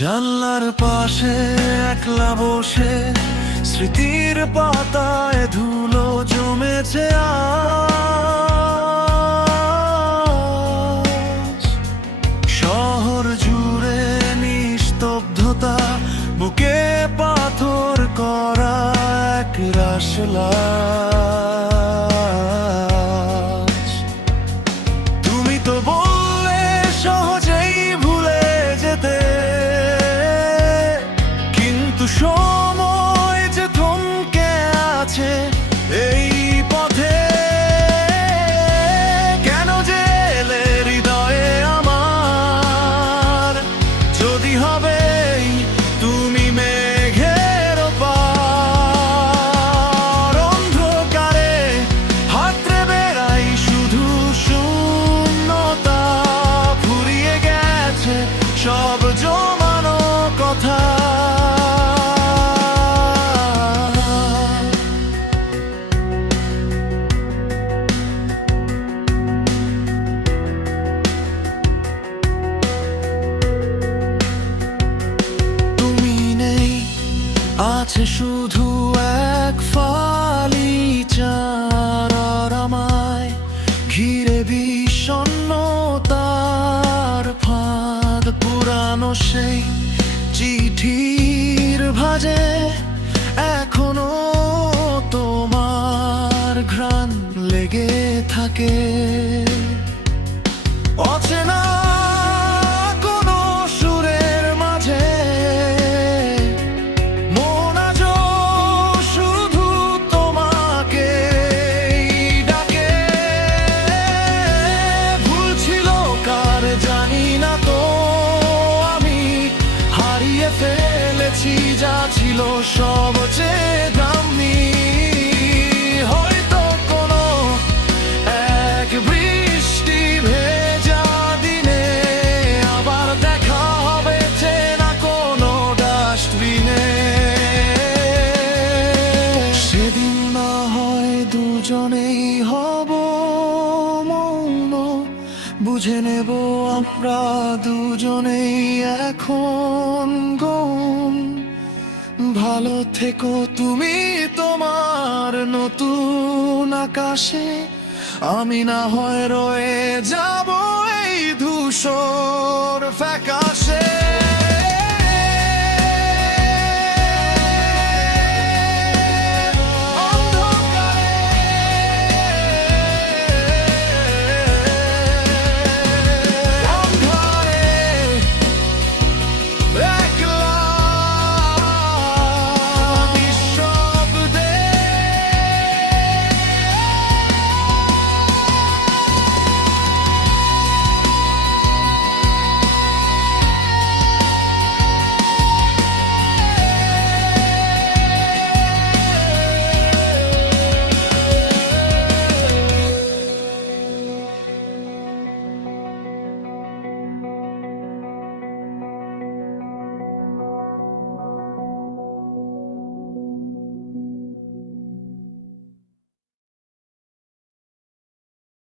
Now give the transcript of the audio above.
জানলার পাশে একলা বসে স্মৃতির পাতায় ধুলো জমেছে আজ। শহর জুড়ে নিস্তব্ধতা, বুকে পাথর করা এক রাশলাজ। তুমি তো বললে সহজেই ভুলে যেতে, কিন্তু সময় যে থমকে আছে এই পথে। কেন যে এলে হৃদয়ে আমার, যদি হবে তুমি মেঘের পার। অন্ধকারে হাতড়ে বেড়াই শুধু শূন্যতা, ফুরিয়ে গেছে সব জমানো কথা। আছে শুধু এক ফালি চার, আর আমায় ঘিরে বিষণ্ণতার ফাঁদ। পুরানো সেই চিঠির ভাঁজে এখনো তোমার ঘ্রাণ লেগে থাকে। অচেনা কোনো সুরের মাঝে ফেলেছি যা ছিল সবচেয়ে দামি। হয়তো কোনো এক বৃষ্টি ভেজা দিনে আবার দেখা হবে চেনা কোনো ডাস্টবিনে। সেদিন না হয় দুজনেই হব মৌন, বুঝে নেব আমরা দুজনেই এখন গৌণ। ভালো থেকো তুমি তোমার নতুন আকাশে, আমি না হয় রয়ে যাব এই ধূসর ফ্যাকাশে।